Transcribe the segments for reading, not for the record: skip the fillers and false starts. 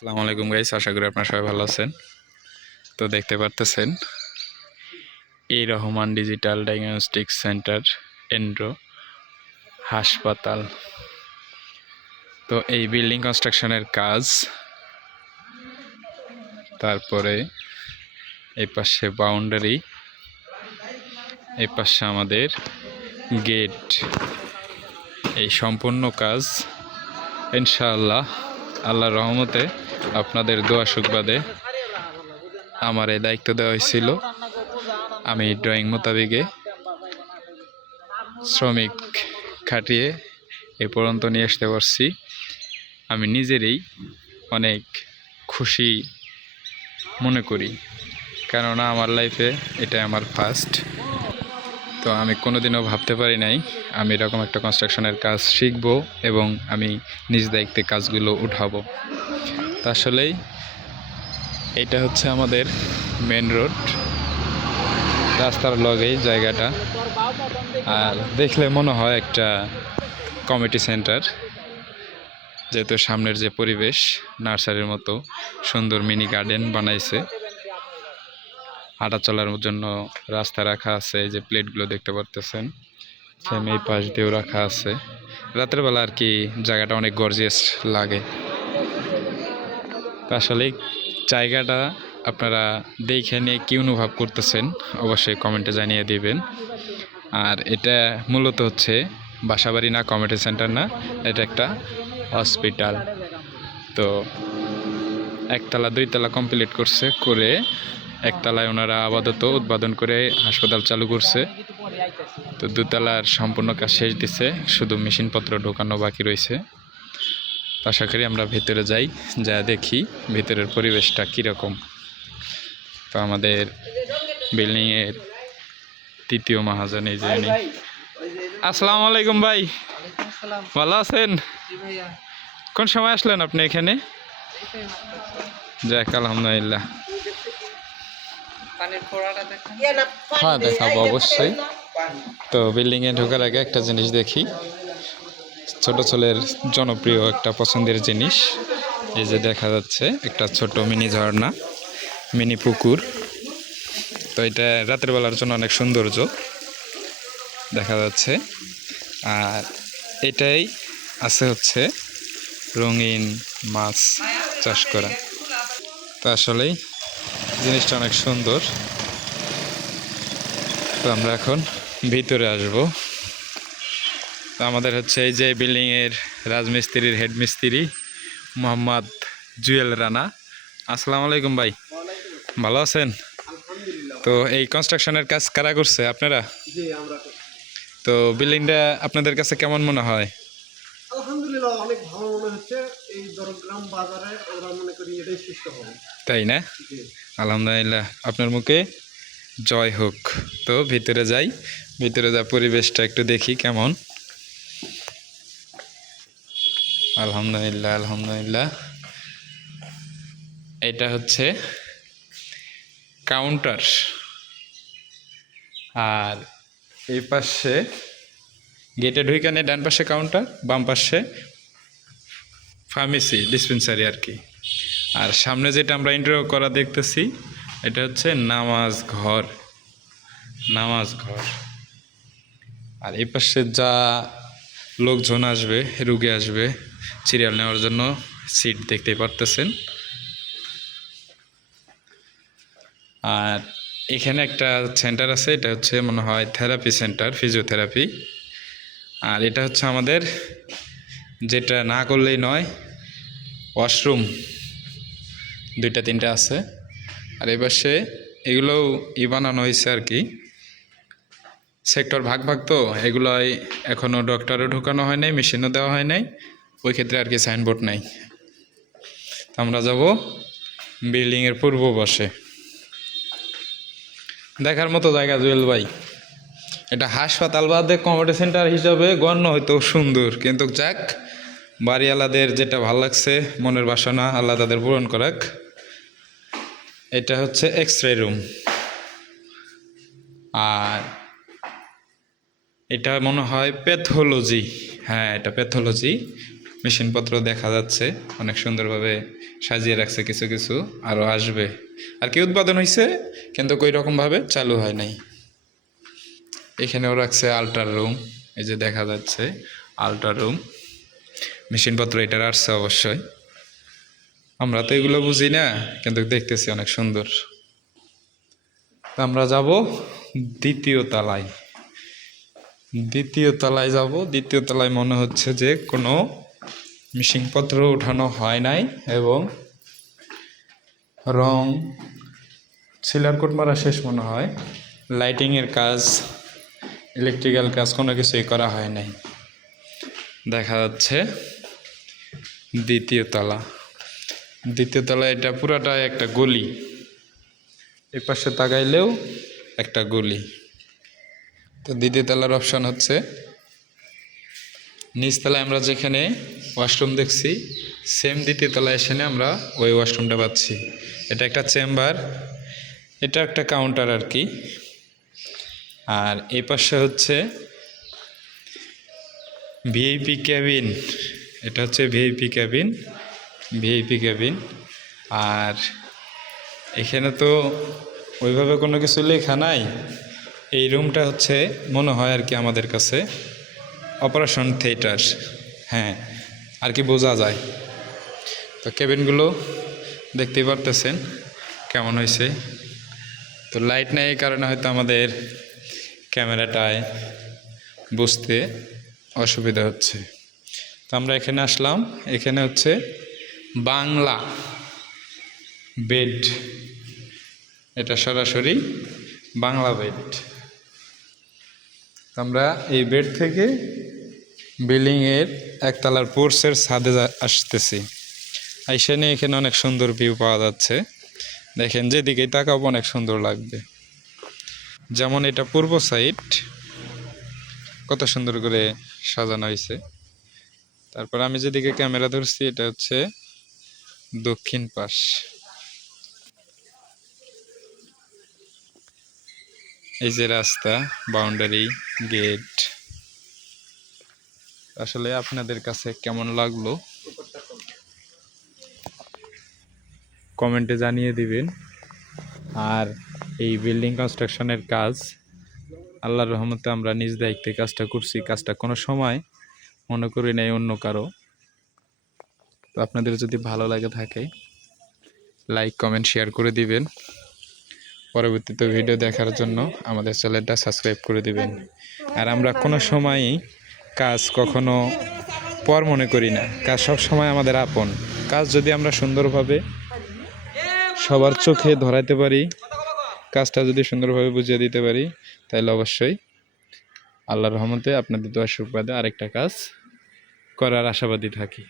আসসালামু আলাইকুম গাইস, আশা করি আপনারা সবাই ভালো আছেন। তো দেখতে পারতেছেন এই রহমান ডিজিটাল ডায়াগনস্টিক সেন্টার এন্ড্রো হাসপাতাল। তো এই বিল্ডিং কনস্ট্রাকশনের কাজ, তারপরে এই পাশে বাউন্ডারি, এই পাশে আমাদের গেট, এই সম্পূর্ণ কাজ ইনশাআল্লাহ আল্লাহর রহমতে আপনাদের দোয়া সুখবাদে আমার এই দায়িত্ব দেওয়া হয়েছিল। আমি ড্রয়িং মোতাবেকে শ্রমিক খাটিয়ে এ পর্যন্ত নিয়ে আসতে পারছি। আমি নিজেরই অনেক খুশি মনে করি, কেননা আমার লাইফে এটা আমার ফার্স্ট। তো আমি কোনোদিনও ভাবতে পারি নাই আমি এরকম একটা কনস্ট্রাকশনের কাজ শিখব এবং আমি নিজ দায়িত্বে কাজগুলো উঠাবো। তা আসলেই এটা হচ্ছে আমাদের মেন রোড, রাস্তার লগেই জায়গাটা, আর দেখলে মনে হয় একটা কমিউনিটি সেন্টার, যেহেতু সামনের যে পরিবেশ নার্সারির মতো সুন্দর মিনি গার্ডেন বানাইছে, হাঁটা চলার জন্য রাস্তা রাখা আছে। এই যে প্লেটগুলো দেখতে পারতেছেন, সেম এই পাশ দিয়েও রাখা আছে। রাতের বেলা আর কি জায়গাটা অনেক গর্জিয়াস লাগে। আসলে জায়গাটা আপনারা দেখে নিয়ে কী অনুভব করতেছেন অবশ্যই কমেন্টে জানিয়ে দিবেন। আর এটা মূলত হচ্ছে বাসাবাড়ি না, কমিউনিটি সেন্টার না, এটা একটা হসপিটাল। তো একতলা দুইতলা কমপ্লিট করছে, করে একতলায় ওনারা আপাতত উদ্বোধন করে হাসপাতাল চালু করছে। তো দুতলার সম্পূর্ণ কাজ শেষ দিছে, শুধু মেশিনপত্র ঢোকানো বাকি রয়েছে। আশা করি আমরা ভেতরে যাই, যা দেখি ভেতরের পরিবেশটা কীরকম। তো আমাদের বিল্ডিংয়ের তৃতীয় মহাজন এই যে। আসসালামু আলাইকুম ভাই, ভালো আছেন? কোন সময় আসলেন আপনি এখানে? যাক আলহামদুলিল্লাহ। হ্যাঁ দেখাবো অবশ্যই। তো বিল্ডিংয়ে ঢোকার আগে একটা জিনিস দেখি, ছোট ছেলের জনপ্রিয় একটা পছন্দের জিনিস। এই যে দেখা যাচ্ছে একটা ছোট মিনি ঝর্ণা, মিনি পুকুর। তো এটা রাতের বেলার জন্য অনেক সৌন্দর্য দেখা যাচ্ছে। আর এটাই আছে হচ্ছে রঙিন মাছ চাষ করা। তো আসলেই জিনিসটা অনেক সুন্দর। তো আমরা এখন ভিতরে আসব। তো আমাদের হচ্ছে এই যে বিল্ডিংয়ের রাজমিস্ত্রির হেড মিস্ত্রি মোহাম্মদ জুয়েল রানা। আসসালামু আলাইকুম ভাই, ভালো আছেন? তো এই কনস্ট্রাকশনের কাজ কারা করছে? আপনারা? তো বিল্ডিংটা আপনাদের কাছে কেমন মনে হয়? আলহামদুলিল্লাহ, অনেক ভালো মনে হচ্ছে। এই দরগ্রাম বাজারে আমরা মনে করি এটাই শ্রেষ্ঠ হবে, তাই না? আলহামদুলিল্লাহ, আপনার মুখে জয় হোক। তো ভিতরে যাই, ভিতরে যা পরিবেশটা একটু দেখি কেমন। আলহামদুলিল্লাহ আলহামদুলিল্লাহ। এটা হচ্ছে কাউন্টার, আর এই পাশে গেটে ঢুইকানে ডান পাশে কাউন্টার, বাম পাশে ফার্মেসি ডিসপেন্সারি আর কি। আর সামনে যেটা আমরা ইন্টারভিউ করা দেখতেছি, এটা হচ্ছে নামাজ ঘর, নামাজ ঘর। আর এই পাশে যা লোকজন আসবে, রুগী আসবে সিরিয়াল নেওয়ার জন্য, সিট দেখতে পারতেছেন। আর এখানে একটা সেন্টার আছে, এটা হচ্ছে মনে হয় থেরাপি সেন্টার, ফিজিওথেরাপি। আর এটা হচ্ছে আমাদের যেটা না করলেই নয়, ওয়াশরুম দুইটা তিনটা আছে। আর এই পাশে এগুলোও বানানো হয়েছে আর কি, সেক্টর ভাগ ভাগ। তো এগুলোই এখনও ডক্টরও ঢুকানো হয় নাই, মেশিনও দেওয়া হয় নাই, ওই ক্ষেত্রে আর কি সাইনবোর্ড নাই। আমরা যাব বিল্ডিংয়ের পূর্ব পাশে। দেখার মতো জায়গা জুয়েল ভাই, এটা হাসপাতাল বাদে কমিউনিটি সেন্টার হিসাবে গণ্য হয়তো সুন্দর, কিন্তু যাক বাড়িওয়ালাদের যেটা ভালো লাগছে, মনের বাসনা আল্লাহ তাদের পূরণ করাক। এটা হচ্ছে এক্স রে রুম, আর এটা মনে হয় প্যাথোলজি। হ্যাঁ, এটা প্যাথোলজি। মেশিনপত্র দেখা যাচ্ছে, অনেক সুন্দরভাবে সাজিয়ে রাখছে কিছু কিছু, আরও আসবে আর কি। উৎপাদন হয়েছে কিন্তু কই রকমভাবে চালু হয় নাই। এখানেও রাখছে আল্ট্রার রুম, এই যে দেখা যাচ্ছে আল্ট্রা রুম। মেশিনপত্র এটার আসছে অবশ্যই, আমরা তো এগুলো বুঝি না, কিন্তু দেখতেছি অনেক সুন্দর। আমরা যাব দ্বিতীয় তলায়। দ্বিতীয় তলায় যাব। দ্বিতীয় তলায় মনে হচ্ছে যে কোনো মেশিনপত্র উঠানো হয় নাই এবং রং সিলার কোট মারা শেষ মনে হয়। লাইটিংয়ের কাজ, ইলেকট্রিক্যাল কাজ কোনো কিছুই করা হয় নাই। দেখা যাচ্ছে দ্বিতীয় তলা। দ্বিতীয় তলা এটা পুরাটাই একটা গলি, এই পাশে তাকাইলেও একটা গলি। তো দ্বিতীয় তলার অপশান হচ্ছে নিচতলায় আমরা যেখানে ওয়াশরুম দেখছি, সেম দ্বিতীয় তলায় এসে আমরা ওই ওয়াশরুমটা পাচ্ছি। এটা একটা চেম্বার, এটা একটা কাউন্টার আর কি। আর এই পাশে হচ্ছে ভিআইপি ক্যাবিন, এটা হচ্ছে ভিআইপি ক্যাবিন, ভিআইপি ক্যাবিন। আর এখানে তো ওইভাবে কোনো কিছু লেখা নাই। এই রুমটা হচ্ছে মনে হয় আর কি আমাদের কাছে অপারেশন থিয়েটার, হ্যাঁ আর কি বোঝা যায়। তো কেবিনগুলো দেখতেই পারতেছেন কেমন হয়েছে। তো লাইট নাই, এই কারণে হয়তো আমাদের ক্যামেরাটায় বুঝতে অসুবিধা হচ্ছে। তো আমরা এখানে আসলাম, এখানে হচ্ছে বাংলা বেড, এটা সরাসরি বাংলা বেড। আমরা এই বেড থেকে বিল্ডিংয়ের একতলার পোর্সের ছাদে আসতেছি। আইসা নিয়ে এখানে অনেক সুন্দর ভিউ পাওয়া যাচ্ছে। দেখেন যেদিকেই তাকাবো অনেক সুন্দর লাগবে। যেমন এটা পূর্ব সাইড, কত সুন্দর করে সাজানো হয়েছে। তারপর আমি যেদিকে ক্যামেরা ধরছি এটা হচ্ছে দক্ষিণ পাশ। এই যে রাস্তা, বাউন্ডারি, গেট। আসলে আপনাদের কাছে কেমন লাগলো কমেন্টে জানিয়ে দিবেন। আর এই বিল্ডিং কনস্ট্রাকশনের কাজ আল্লাহর রহমতে আমরা নিজ দায়িত্বে কাজটা করছি। কাজটা কোনো সময় মনে করি নাই অন্য কারো। তো আপনাদের যদি ভালো লাগে থাকে লাইক কমেন্ট শেয়ার করে দিবেন। পরবর্তীতে ভিডিও দেখার জন্য আমাদের চ্যানেলটা সাবস্ক্রাইব করে দিবেন। আর আমরা কোনো সময়ই কাজ কখনো পর মনে করি না, কাজ সব সময় আমাদের আপন। কাজ যদি আমরা সুন্দরভাবে সবার চোখে ধরাইতে পারি, কাজটা যদি সুন্দরভাবে বুঝিয়ে দিতে পারি, তাহলে অবশ্যই আল্লাহর রহমতে আপনাদের দোয়া সুবাদে আরেকটা কাজ করার আশাবাদী থাকি।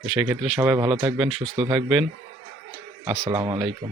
তো সেক্ষেত্রে সবাই ভালো থাকবেন, সুস্থ থাকবেন। আসসালামু আলাইকুম।